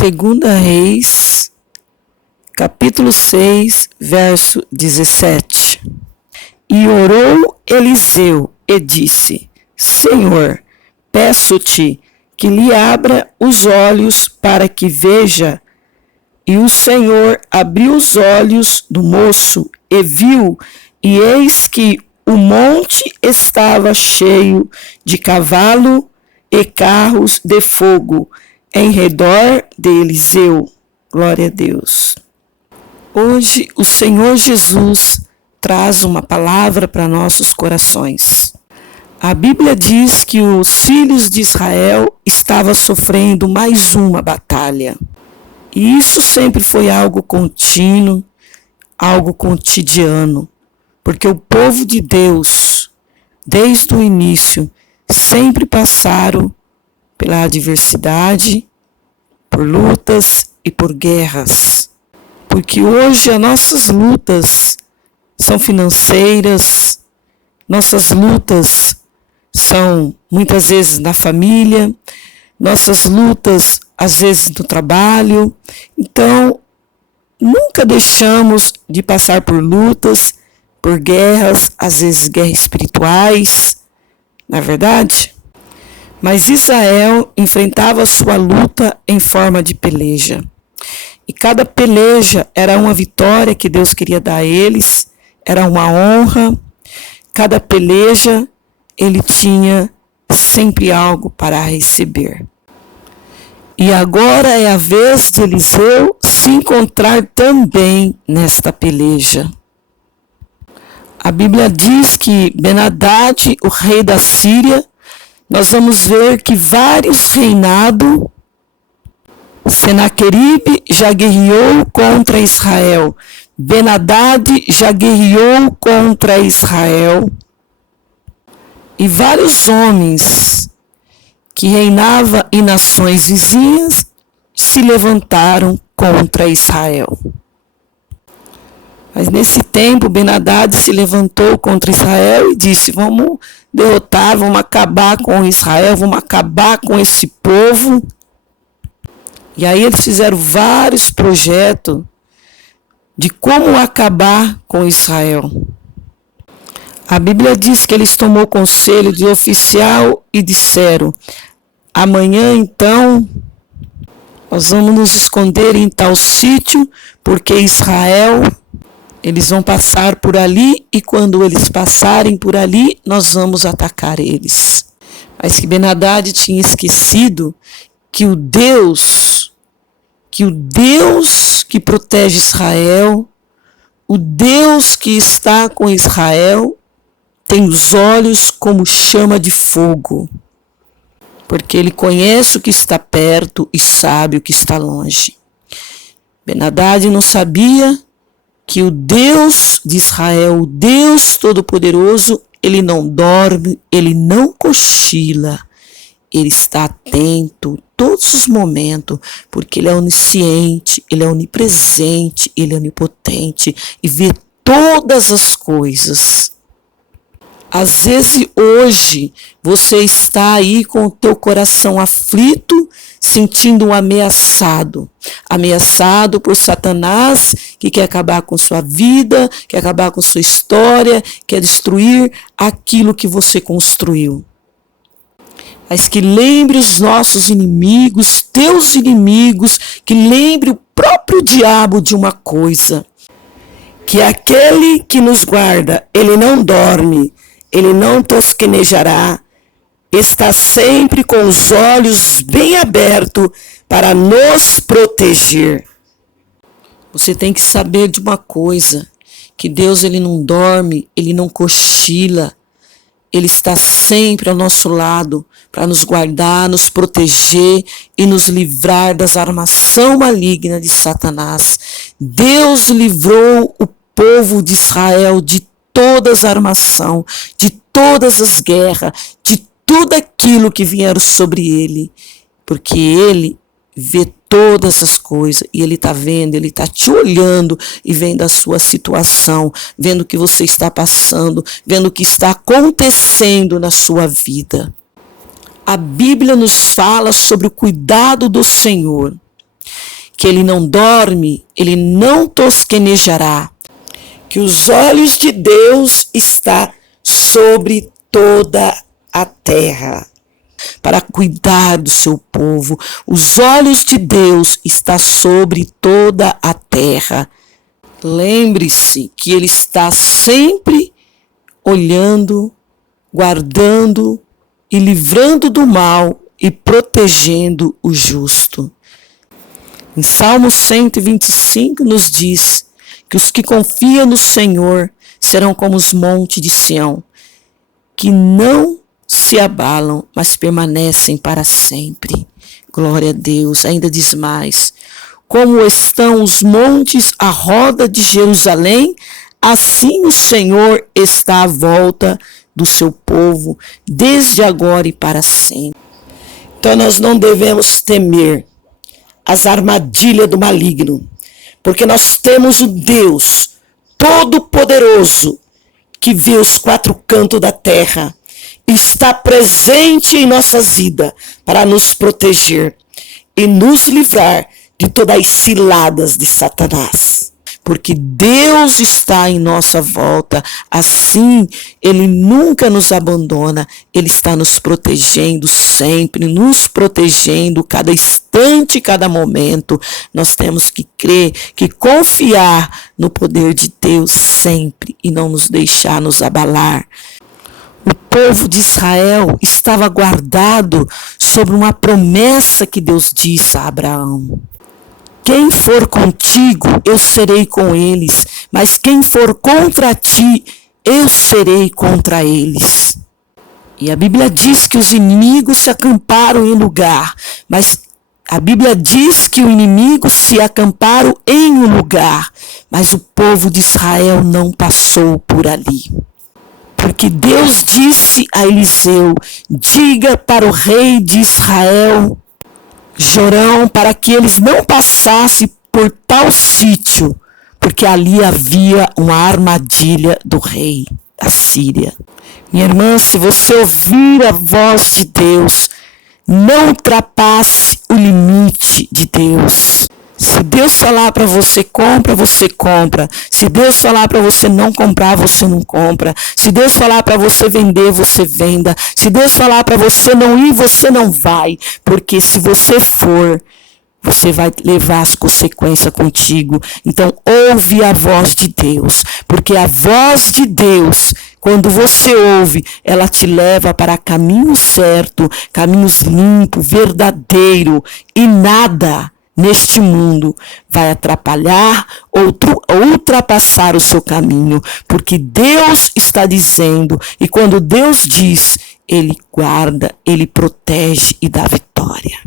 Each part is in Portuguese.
Segunda Reis, capítulo 6, verso 17. E orou Eliseu e disse: Senhor, peço-te que lhe abra os olhos para que veja. E o Senhor abriu os olhos do moço e viu, e eis que o monte estava cheio de cavalo e carros de fogo em redor de Eliseu. Glória a Deus. Hoje o Senhor Jesus traz uma palavra para nossos corações. A Bíblia diz que os filhos de Israel estavam sofrendo mais uma batalha. E isso sempre foi algo contínuo, algo cotidiano, porque o povo de Deus, desde o início, sempre passaram pela adversidade, por lutas e por guerras. Porque hoje as nossas lutas são financeiras, nossas lutas são muitas vezes na família, nossas lutas às vezes no trabalho. Então, nunca deixamos de passar por lutas, por guerras, às vezes guerras espirituais, não é verdade? Mas Israel enfrentava sua luta em forma de peleja. E cada peleja era uma vitória que Deus queria dar a eles, era uma honra. Cada peleja ele tinha sempre algo para receber. E agora é a vez de Eliseu se encontrar também nesta peleja. A Bíblia diz que Ben-Hadad, o rei da Síria, nós vamos ver que vários reinados, Senaqueribe já guerreou contra Israel, Ben-Hadad já guerreou contra Israel, e vários homens que reinavam em nações vizinhas se levantaram contra Israel. Mas nesse tempo, Ben-Hadad se levantou contra Israel e disse: vamos derrotar, vamos acabar com Israel, vamos acabar com esse povo. E aí eles fizeram vários projetos de como acabar com Israel. A Bíblia diz que eles tomou conselho de oficial e disseram: amanhã então nós vamos nos esconder em tal sítio, porque Israel, eles vão passar por ali, e quando eles passarem por ali, nós vamos atacar eles. Mas que Ben-Hadad tinha esquecido que o Deus que protege Israel, o Deus que está com Israel, tem os olhos como chama de fogo, porque ele conhece o que está perto e sabe o que está longe. Ben-Hadad não sabia que o Deus de Israel, o Deus Todo-Poderoso, ele não dorme, ele não cochila, ele está atento todos os momentos, porque ele é onisciente, ele é onipresente, ele é onipotente e vê todas as coisas. Às vezes hoje você está aí com o teu coração aflito, sentindo ameaçado por Satanás, que quer acabar com sua vida, quer acabar com sua história, quer destruir aquilo que você construiu. Mas que lembre os nossos inimigos, teus inimigos, que lembre o próprio diabo de uma coisa, que aquele que nos guarda, ele não dorme, ele não tosquenejará, está sempre com os olhos bem abertos para nos proteger. Você tem que saber de uma coisa, que Deus ele não dorme, ele não cochila, ele está sempre ao nosso lado para nos guardar, nos proteger e nos livrar das armações malignas de Satanás. Deus livrou o povo de Israel de todas as armações, de todas as guerras, de tudo aquilo que vieram sobre ele, porque ele vê todas as coisas e ele está vendo, ele está te olhando e vendo a sua situação, vendo o que você está passando, vendo o que está acontecendo na sua vida. A Bíblia nos fala sobre o cuidado do Senhor. que ele não dorme, ele não tosquenejará, que os olhos de Deus estão sobre toda a terra, para cuidar do seu povo. Os olhos de Deus estão sobre toda a terra. Lembre-se que ele está sempre olhando, guardando e livrando do mal e protegendo o justo. Em Salmo 125 nos diz que os que confiam no Senhor serão como os montes de Sião, que não se abalam, mas permanecem para sempre. Glória a Deus. Ainda diz mais: como estão os montes à roda de Jerusalém, assim o Senhor está à volta do seu povo, desde agora e para sempre. Então nós não devemos temer as armadilhas do maligno, porque nós temos o Deus Todo-Poderoso que vê os quatro cantos da terra, está presente em nossas vidas para nos proteger e nos livrar de todas as ciladas de Satanás. Porque Deus está em nossa volta, assim Ele nunca nos abandona, Ele está nos protegendo sempre, nos protegendo cada instante, cada momento. Nós temos que crer, que confiar no poder de Deus sempre e não nos deixar nos abalar. O povo de Israel estava guardado sobre uma promessa que Deus disse a Abraão. Quem for contigo, eu serei com eles, mas quem for contra ti, eu serei contra eles. E a Bíblia diz que os inimigos se acamparam em lugar, mas a Bíblia diz que o inimigo se acamparam em um lugar, mas o povo de Israel não passou por ali. Porque Deus disse a Eliseu: diga para o rei de Israel, Jorão, para que eles não passassem por tal sítio, porque ali havia uma armadilha do rei da Síria. Minha irmã, se você ouvir a voz de Deus, não ultrapasse o limite de Deus. Se Deus falar para você compra, você compra. Se Deus falar para você não comprar, você não compra. Se Deus falar para você vender, você venda. Se Deus falar para você não ir, você não vai. Porque se você for, você vai levar as consequências contigo. Então, ouve a voz de Deus. Porque a voz de Deus, quando você ouve, ela te leva para caminho certo, caminhos limpos, verdadeiro. E nada neste mundo vai atrapalhar ou ultrapassar o seu caminho, porque Deus está dizendo, e quando Deus diz, Ele guarda, Ele protege e dá vitória.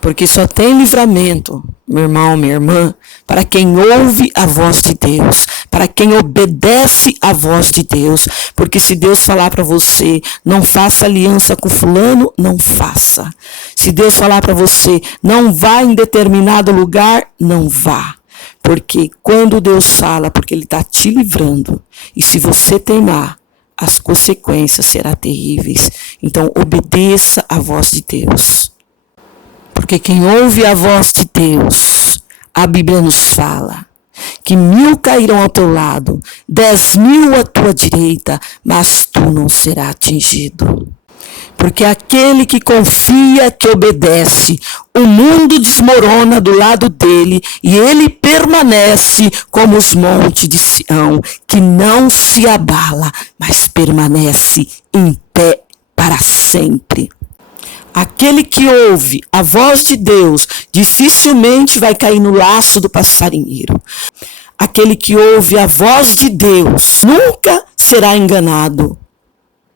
Porque só tem livramento, meu irmão, minha irmã, para quem ouve a voz de Deus, para quem obedece a voz de Deus. Porque se Deus falar para você, não faça aliança com fulano, não faça. Se Deus falar para você, não vá em determinado lugar, não vá. Porque quando Deus fala, porque Ele está te livrando. E se você teimar, as consequências serão terríveis. Então obedeça a voz de Deus. Porque quem ouve a voz de Deus, a Bíblia nos fala, que 1000 cairão ao teu lado, 10.000 à tua direita, mas tu não serás atingido. Porque aquele que confia, que obedece, o mundo desmorona do lado dele e ele permanece como os montes de Sião, que não se abala, mas permanece em pé para sempre. Aquele que ouve a voz de Deus dificilmente vai cair no laço do passarinheiro. Aquele que ouve a voz de Deus nunca será enganado.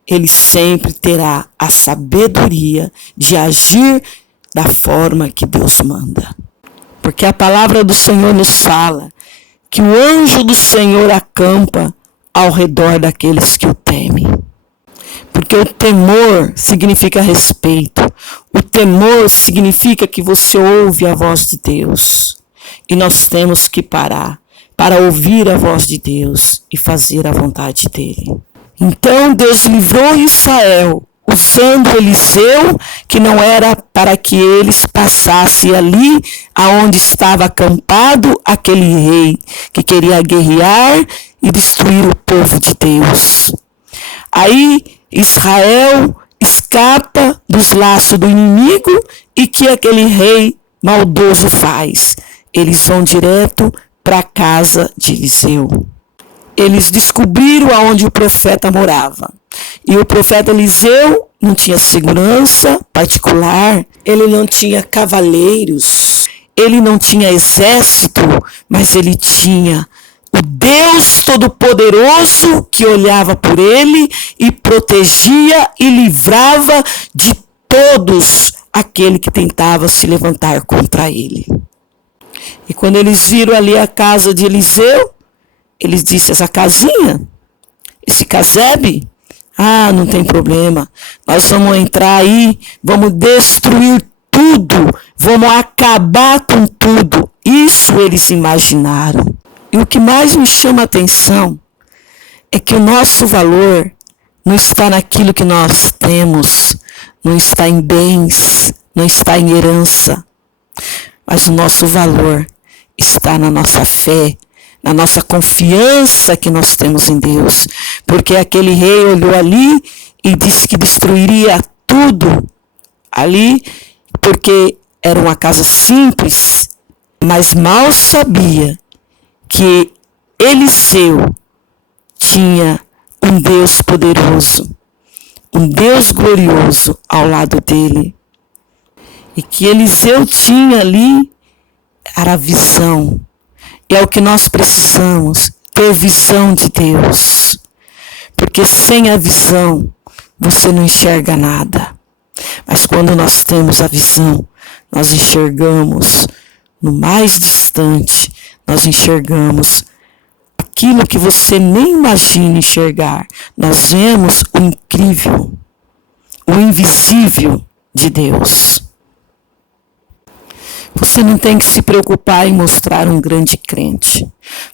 Ele sempre terá a sabedoria de agir da forma que Deus manda. Porque a palavra do Senhor nos fala que o anjo do Senhor acampa ao redor daqueles que o temem. Porque o temor significa respeito. O temor significa que você ouve a voz de Deus. E nós temos que parar para ouvir a voz de Deus e fazer a vontade dele. Então Deus livrou Israel, o usando Eliseu, que não era para que eles passassem ali aonde estava acampado aquele rei, que queria guerrear e destruir o povo de Deus. Aí Israel escapa dos laços do inimigo e que aquele rei maldoso faz? Eles vão direto para a casa de Eliseu. Eles descobriram aonde o profeta morava. E o profeta Eliseu não tinha segurança particular, ele não tinha cavaleiros, ele não tinha exército, mas ele tinha o Deus Todo-Poderoso que olhava por ele e protegia e livrava de todos aquele que tentava se levantar contra ele. E quando eles viram ali a casa de Eliseu, eles disseram, essa casinha, esse casebre, não tem problema, nós vamos entrar aí, vamos destruir tudo, vamos acabar com tudo. Isso eles imaginaram. E o que mais me chama a atenção é que o nosso valor não está naquilo que nós temos, não está em bens, não está em herança, mas o nosso valor está na nossa fé, na nossa confiança que nós temos em Deus. Porque aquele rei olhou ali e disse que destruiria tudo ali, porque era uma casa simples, mas mal sabia que Eliseu tinha um Deus poderoso, um Deus glorioso ao lado dele. E que Eliseu tinha ali era a visão. E é o que nós precisamos, ter visão de Deus. Porque sem a visão, você não enxerga nada. Mas quando nós temos a visão, nós enxergamos no mais distante, nós enxergamos aquilo que você nem imagina enxergar. Nós vemos o incrível, o invisível de Deus. Você não tem que se preocupar em mostrar um grande crente.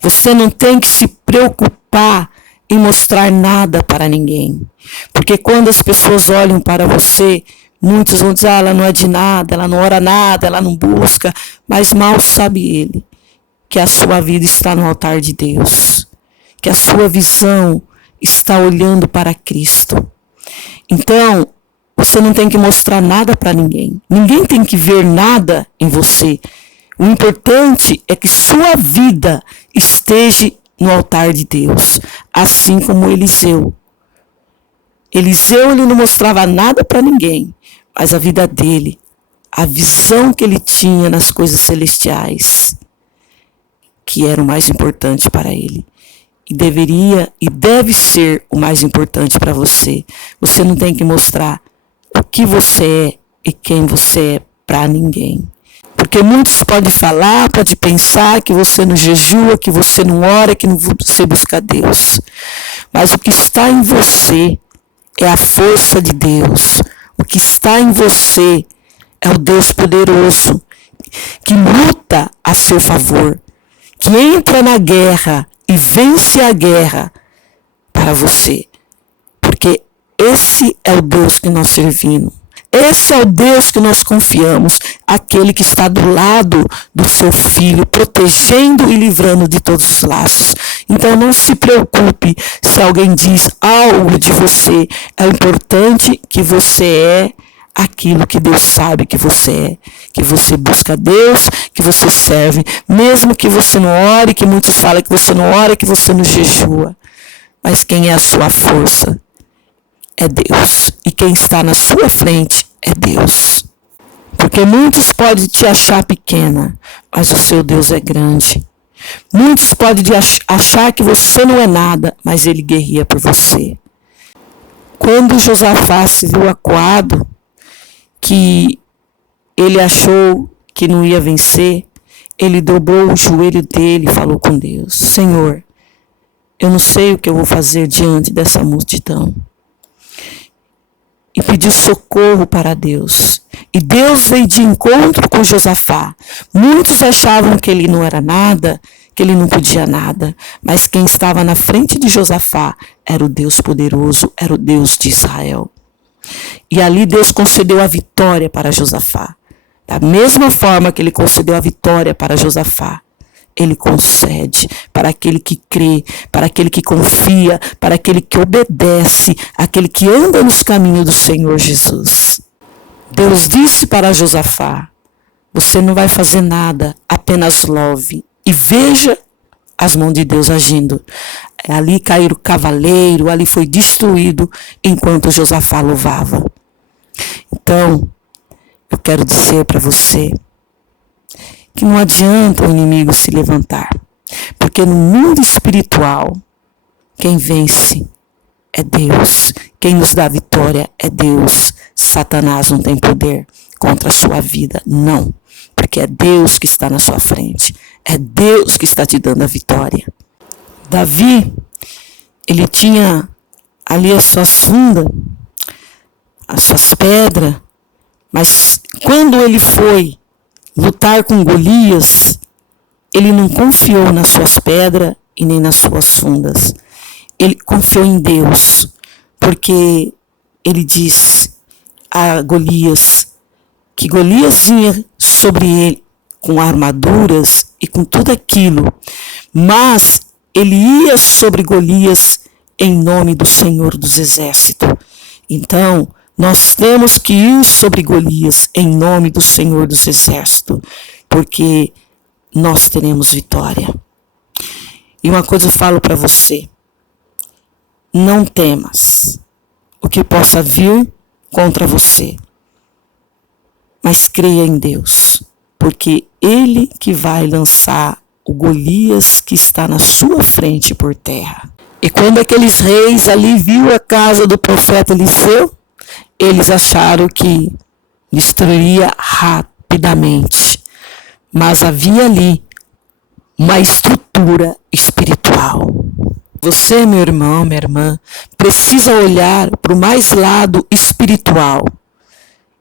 Você não tem que se preocupar em mostrar nada para ninguém. Porque quando as pessoas olham para você, muitos vão dizer, ela não é de nada, ela não ora nada, ela não busca. Mas mal sabe ele que a sua vida está no altar de Deus. Que a sua visão está olhando para Cristo. Então, você não tem que mostrar nada para ninguém. Ninguém tem que ver nada em você. O importante é que sua vida esteja no altar de Deus. Assim como Eliseu. Eliseu, ele não mostrava nada para ninguém. Mas a vida dele, a visão que ele tinha nas coisas celestiais, que era o mais importante para ele. E deveria e deve ser o mais importante para você. Você não tem que mostrar o que você é e quem você é para ninguém. Porque muitos podem falar, podem pensar que você não jejua, que você não ora, que você busca Deus. Mas o que está em você é a força de Deus. O que está em você é o Deus poderoso, que luta a seu favor, que entra na guerra e vence a guerra para você. Porque esse é o Deus que nós servimos. Esse é o Deus que nós confiamos, aquele que está do lado do seu filho, protegendo e livrando de todos os laços. Então não se preocupe se alguém diz algo de você. É importante que você é aquilo que Deus sabe que você é. Que você busca Deus, que você serve. Mesmo que você não ore, que muitos falam que você não ora, que você não jejua. Mas quem é a sua força? É Deus. E quem está na sua frente é Deus. Porque muitos podem te achar pequena, mas o seu Deus é grande. Muitos podem achar que você não é nada, mas ele guerreia por você. Quando Josafá se viu acuado, que ele achou que não ia vencer, ele dobrou o joelho dele e falou com Deus: Senhor, eu não sei o que eu vou fazer diante dessa multidão. E pediu socorro para Deus. E Deus veio de encontro com Josafá. Muitos achavam que ele não era nada, que ele não podia nada. Mas quem estava na frente de Josafá era o Deus poderoso, era o Deus de Israel. E ali Deus concedeu a vitória para Josafá. Da mesma forma que ele concedeu a vitória para Josafá, ele concede para aquele que crê, para aquele que confia, para aquele que obedece, aquele que anda nos caminhos do Senhor Jesus. Deus disse para Josafá: você não vai fazer nada, apenas louve e veja as mãos de Deus agindo. Ali caiu o cavaleiro, ali foi destruído enquanto Josafá louvava. Então, eu quero dizer para você que não adianta o inimigo se levantar, porque no mundo espiritual, quem vence é Deus, quem nos dá a vitória é Deus. Satanás não tem poder contra a sua vida, não, porque é Deus que está na sua frente, é Deus que está te dando a vitória. Davi, ele tinha ali as suas fundas, as suas pedras, mas quando ele foi lutar com Golias, ele não confiou nas suas pedras e nem nas suas fundas. Ele confiou em Deus, porque ele disse a Golias que Golias vinha sobre ele com armaduras e com tudo aquilo, mas ele ia sobre Golias em nome do Senhor dos Exércitos. Então, nós temos que ir sobre Golias em nome do Senhor dos Exércitos, porque nós teremos vitória. E uma coisa eu falo para você: não temas o que possa vir contra você, mas creia em Deus, porque Ele que vai lançar o Golias que está na sua frente por terra. E quando aqueles reis ali viram a casa do profeta Eliseu, eles acharam que destruiria rapidamente, mas havia ali uma estrutura espiritual. Você, meu irmão, minha irmã, precisa olhar para o mais lado espiritual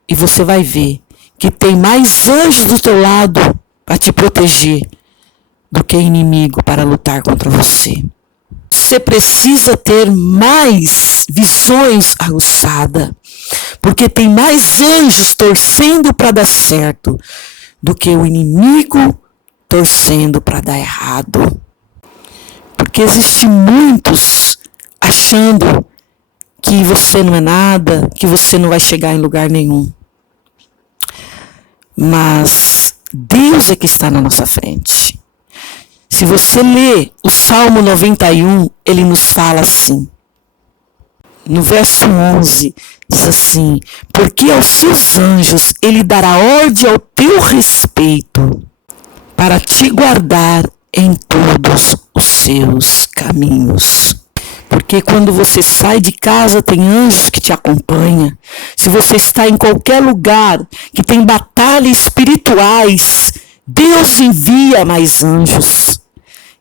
e você vai ver que tem mais anjos do teu lado para te proteger do que inimigo para lutar contra você. Você precisa ter mais visões aguçadas, porque tem mais anjos torcendo para dar certo do que o inimigo torcendo para dar errado. Porque existem muitos achando que você não é nada, que você não vai chegar em lugar nenhum. Mas Deus é que está na nossa frente. Se você ler o Salmo 91, ele nos fala assim. No verso 11, diz assim: porque aos seus anjos ele dará ordem ao teu respeito, para te guardar em todos os seus caminhos. Porque quando você sai de casa, tem anjos que te acompanham. Se você está em qualquer lugar que tem batalhas espirituais, Deus envia mais anjos.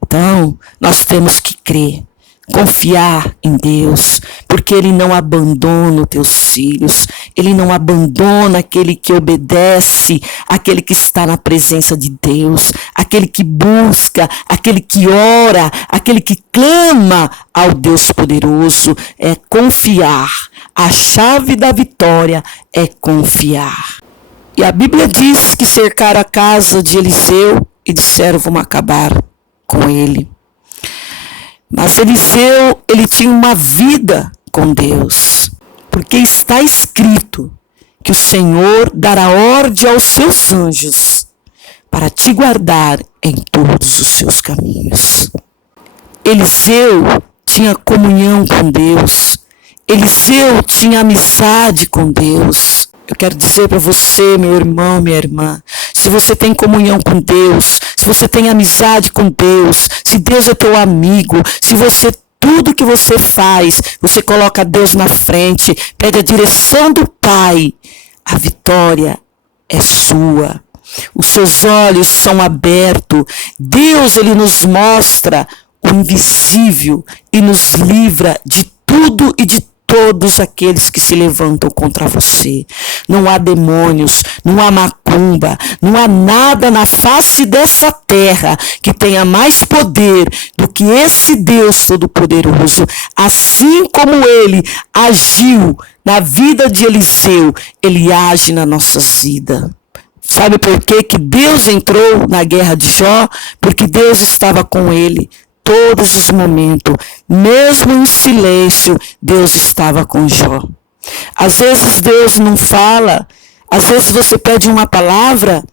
Então, nós temos que crer, confiar em Deus, porque Ele não abandona os teus filhos, Ele não abandona aquele que obedece, aquele que está na presença de Deus, aquele que busca, aquele que ora, aquele que clama ao Deus poderoso. É confiar. A chave da vitória é confiar. E a Bíblia diz que cercaram a casa de Eliseu e disseram: vamos acabar com ele. Mas Eliseu, ele tinha uma vida com Deus, porque está escrito que o Senhor dará ordem aos seus anjos para te guardar em todos os seus caminhos. Eliseu tinha comunhão com Deus, Eliseu tinha amizade com Deus. Eu quero dizer para você, meu irmão, minha irmã, se você tem comunhão com Deus, se você tem amizade com Deus, se Deus é teu amigo, se você, tudo que você faz, você coloca Deus na frente, pede a direção do Pai, a vitória é sua. Os seus olhos são abertos. Deus, Ele nos mostra o invisível e nos livra de tudo e de todos aqueles que se levantam contra você. Não há demônios, não há macumba, não há nada na face dessa terra que tenha mais poder do que esse Deus Todo-Poderoso. Assim como ele agiu na vida de Eliseu, ele age nas nossas vidas. Sabe por que Deus entrou na guerra de Jó? Porque Deus estava com ele todos os momentos. Mesmo em silêncio, Deus estava com Jó. Às vezes Deus não fala, às vezes você pede uma palavra,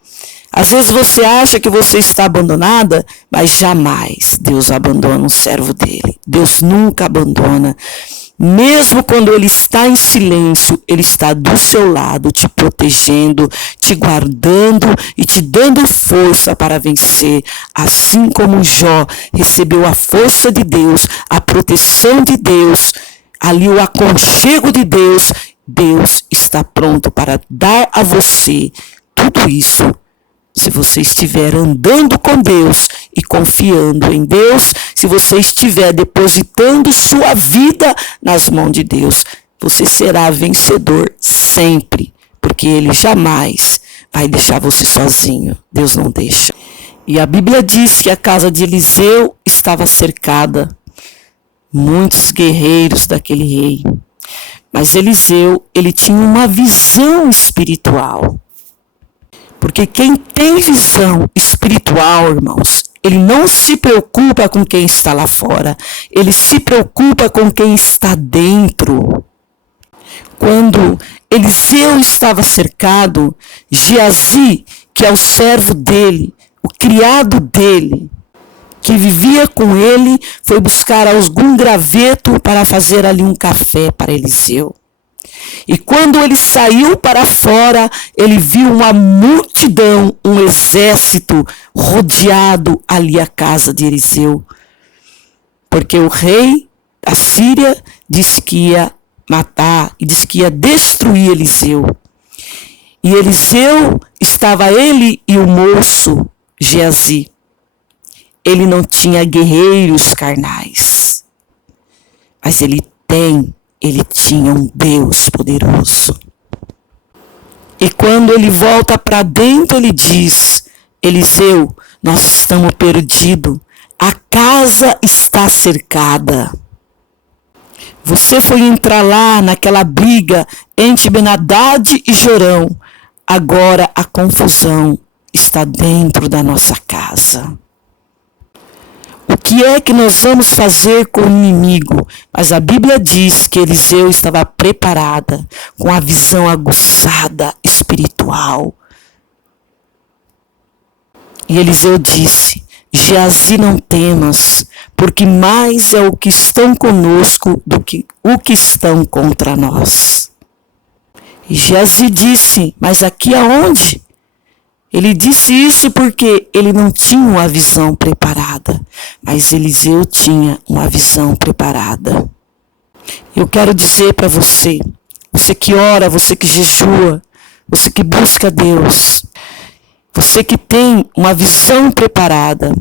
às vezes você acha que você está abandonada, mas jamais Deus abandona um servo dele. Deus nunca abandona. Mesmo quando ele está em silêncio, ele está do seu lado, te protegendo, te guardando e te dando força para vencer. Assim como Jó recebeu a força de Deus, a proteção de Deus, ali o aconchego de Deus, Deus está pronto para dar a você tudo isso. Se você estiver andando com Deus e confiando em Deus, se você estiver depositando sua vida nas mãos de Deus, você será vencedor sempre, porque Ele jamais vai deixar você sozinho. Deus não deixa. E a Bíblia diz que a casa de Eliseu estava cercada, muitos guerreiros daquele rei. Mas Eliseu, ele tinha uma visão espiritual. Porque quem tem visão espiritual, irmãos, ele não se preocupa com quem está lá fora. Ele se preocupa com quem está dentro. Quando Eliseu estava cercado, Geazi, que é o servo dele, o criado dele, que vivia com ele, foi buscar algum graveto para fazer ali um café para Eliseu. E quando ele saiu para fora, ele viu uma multidão, um exército rodeado ali a casa de Eliseu. Porque o rei da Síria disse que ia matar e disse que ia destruir Eliseu. E Eliseu, estava ele e o moço Geazi. Ele não tinha guerreiros carnais, mas ele tinha um Deus poderoso. E quando ele volta para dentro, ele diz: Eliseu, nós estamos perdidos, a casa está cercada. Você foi entrar lá naquela briga entre Ben-Hadad e Jorão, agora a confusão está dentro da nossa casa. O que é que nós vamos fazer com o inimigo? Mas a Bíblia diz que Eliseu estava preparada, com a visão aguçada espiritual. E Eliseu disse: Geazi, não temas, porque mais é o que estão conosco do que o que estão contra nós. E Geazi disse: mas aqui aonde? Ele disse isso porque ele não tinha uma visão preparada, mas Eliseu tinha uma visão preparada. Eu quero dizer para você, você que ora, você que jejua, você que busca Deus, você que tem uma visão preparada,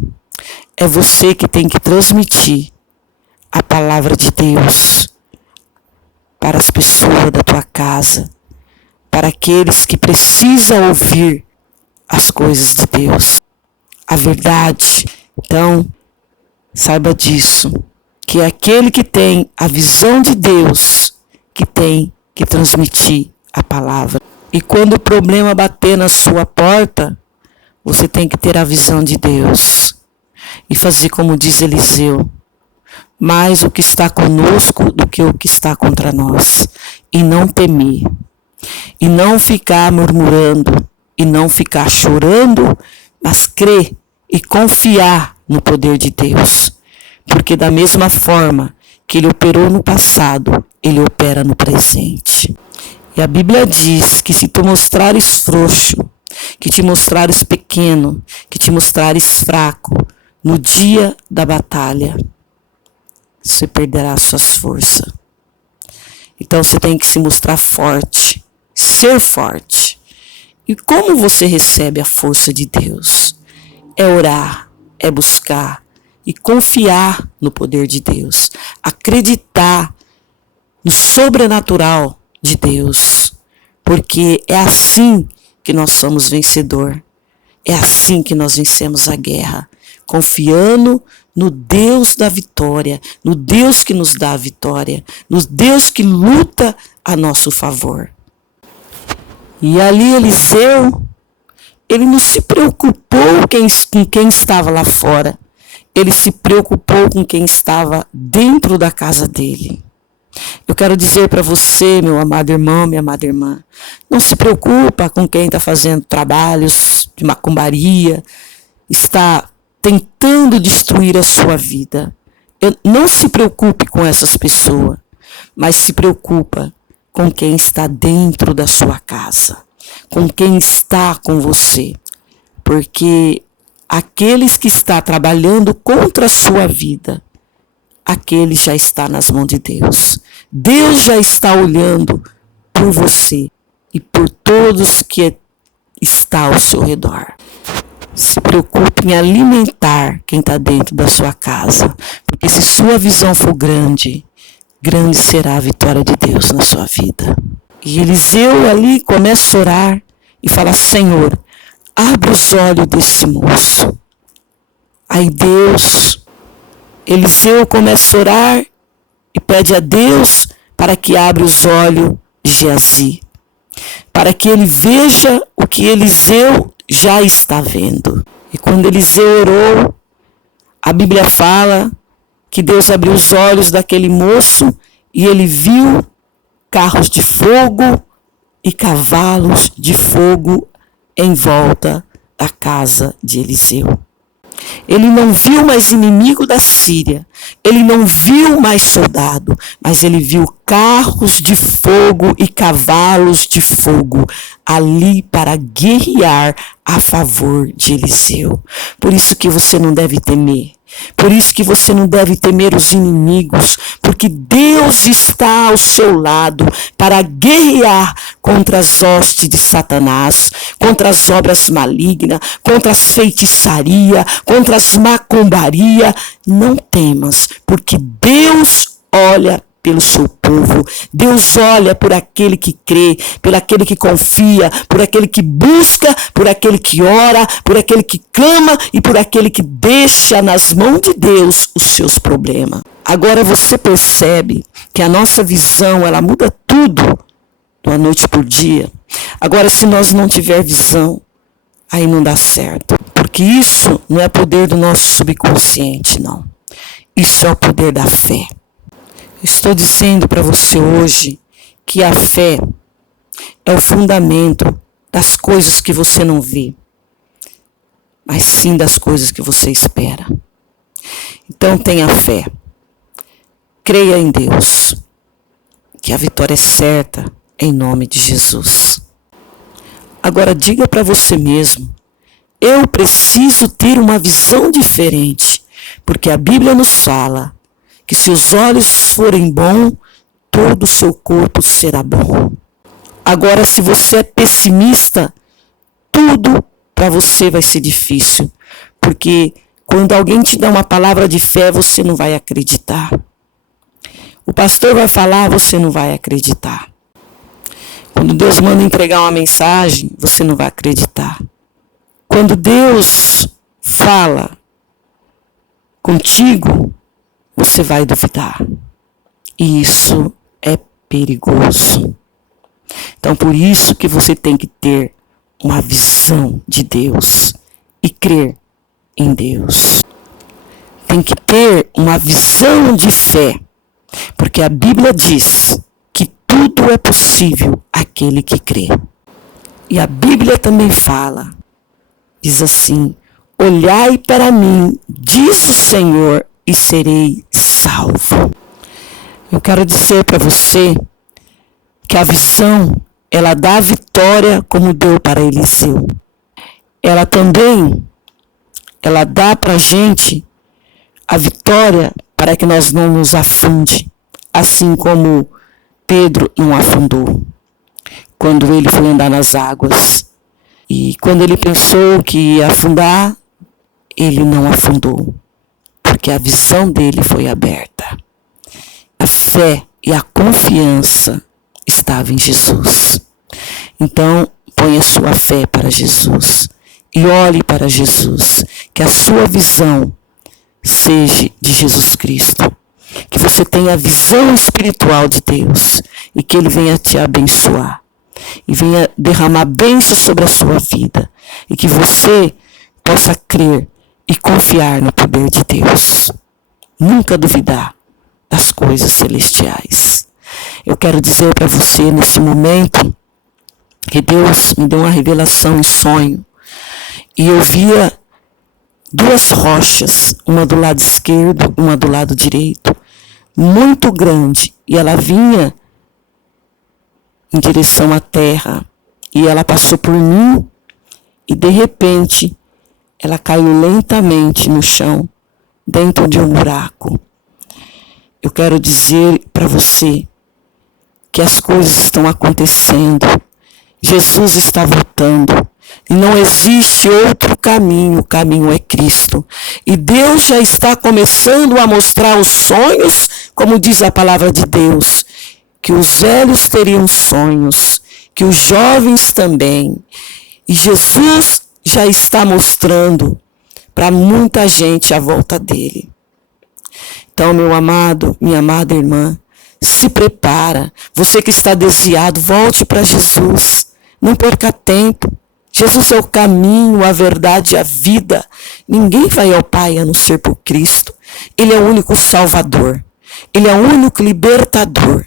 é você que tem que transmitir a palavra de Deus para as pessoas da tua casa, para aqueles que precisam ouvir as coisas de Deus, a verdade. Então, saiba disso, que é aquele que tem a visão de Deus que tem que transmitir a palavra. E quando o problema bater na sua porta, você tem que ter a visão de Deus e fazer como diz Eliseu: mais o que está conosco do que o que está contra nós, e não temer, e não ficar murmurando, e não ficar chorando, mas crer e confiar no poder de Deus. Porque da mesma forma que Ele operou no passado, Ele opera no presente. E a Bíblia diz que se tu mostrares frouxo, que te mostrares pequeno, que te mostrares fraco, no dia da batalha, você perderá suas forças. Então você tem que se mostrar forte, ser forte. E como você recebe a força de Deus? É orar, é buscar e confiar no poder de Deus. Acreditar no sobrenatural de Deus. Porque é assim que nós somos vencedor. É assim que nós vencemos a guerra, confiando no Deus da vitória, no Deus que nos dá a vitória, no Deus que luta a nosso favor. E ali Eliseu, ele não se preocupou com quem estava lá fora, ele se preocupou com quem estava dentro da casa dele. Eu quero dizer para você, meu amado irmão, minha amada irmã, não se preocupa com quem está fazendo trabalhos de macumbaria, está tentando destruir a sua vida. Não se preocupe com essas pessoas, mas se preocupa com quem está dentro da sua casa, com quem está com você, porque aqueles que estão trabalhando contra a sua vida, aquele já está nas mãos de Deus. Deus já está olhando por você e por todos que está ao seu redor. Se preocupe em alimentar quem está dentro da sua casa, porque se sua visão for grande, grande será a vitória de Deus na sua vida. E Eliseu ali começa a orar e fala: Senhor, abre os olhos desse moço. Aí Eliseu começa a orar e pede a Deus para que abra os olhos de Geazi, para que ele veja o que Eliseu já está vendo. E quando Eliseu orou, a Bíblia fala que Deus abriu os olhos daquele moço e ele viu carros de fogo e cavalos de fogo em volta da casa de Eliseu. Ele não viu mais inimigo da Síria, ele não viu mais soldado, mas ele viu carros de fogo e cavalos de fogo ali para guerrear a favor de Eliseu. Por isso que você não deve temer. Por isso que você não deve temer os inimigos, porque Deus está ao seu lado para guerrear contra as hostes de Satanás, contra as obras malignas, contra as feitiçarias, contra as macumbarias. Não temas, porque Deus olha pelo seu povo. Deus olha por aquele que crê, por aquele que confia, por aquele que busca, por aquele que ora, por aquele que clama e por aquele que deixa nas mãos de Deus os seus problemas. Agora você percebe que a nossa visão, ela muda tudo da noite por dia. Agora, se nós não tiver visão, aí não dá certo. Porque isso não é poder do nosso subconsciente, não. Isso é o poder da fé. Estou dizendo para você hoje que a fé é o fundamento das coisas que você não vê, mas sim das coisas que você espera. Então tenha fé, creia em Deus, que a vitória é certa em nome de Jesus. Agora diga para você mesmo: eu preciso ter uma visão diferente, porque a Bíblia nos fala que se os olhos forem bons, todo o seu corpo será bom. Agora, se você é pessimista, tudo para você vai ser difícil. Porque quando alguém te dá uma palavra de fé, você não vai acreditar. O pastor vai falar, você não vai acreditar. Quando Deus manda entregar uma mensagem, você não vai acreditar. Quando Deus fala contigo, você vai duvidar. E isso é perigoso. Então, por isso que você tem que ter uma visão de Deus e crer em Deus. Tem que ter uma visão de fé, porque a Bíblia diz que tudo é possível àquele que crê. E a Bíblia também fala, diz assim: olhai para mim, diz o Senhor, e serei salvo. Eu quero dizer para você que a visão, ela dá a vitória como deu para Eliseu. Ela também, ela dá para a gente a vitória para que nós não nos afunde, assim como Pedro não afundou quando ele foi andar nas águas. E quando ele pensou que ia afundar, ele não afundou, porque a visão dele foi aberta. A fé e a confiança estavam em Jesus. Então, Ponha sua fé para Jesus e olhe para Jesus, que a sua visão seja de Jesus Cristo, que você tenha a visão espiritual de Deus e que Ele venha te abençoar e venha derramar bênção sobre a sua vida e que você possa crer e confiar no poder de Deus. Nunca duvidar das coisas celestiais. Eu quero dizer para você nesse momento que Deus me deu uma revelação em sonho e eu via duas rochas, uma do lado esquerdo, uma do lado direito, muito grande, e ela vinha em direção à terra, e ela passou por mim, e de repente, ela caiu lentamente no chão, dentro de um buraco. Eu quero dizer para você que as coisas estão acontecendo, Jesus está voltando, e não existe outro caminho, o caminho é Cristo. E Deus já está começando a mostrar os sonhos, como diz a palavra de Deus, que os velhos teriam sonhos, que os jovens também. E Jesus já está mostrando para muita gente a volta dele. Então, meu amado, minha amada irmã, se prepara. Você que está desviado, volte para Jesus. Não perca tempo. Jesus é o caminho, a verdade e a vida. Ninguém vai ao Pai a não ser por Cristo. Ele é o único Salvador. Ele é o único libertador.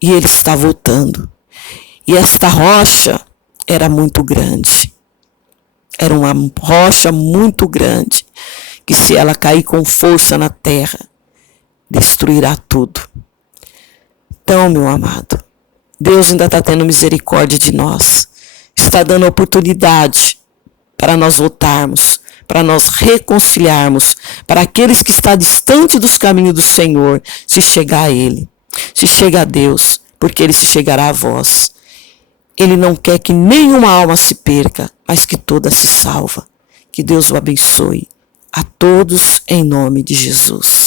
E Ele está voltando. E esta rocha era muito grande. Era uma rocha muito grande, que se ela cair com força na terra, destruirá tudo. Então, meu amado, Deus ainda está tendo misericórdia de nós. Está dando oportunidade para nós voltarmos, para nós reconciliarmos, para aqueles que estão distante dos caminhos do Senhor, se chegar a Ele, se chega a Deus, porque Ele se chegará a vós. Ele não quer que nenhuma alma se perca, mas que toda se salva. Que Deus o abençoe. A todos em nome de Jesus.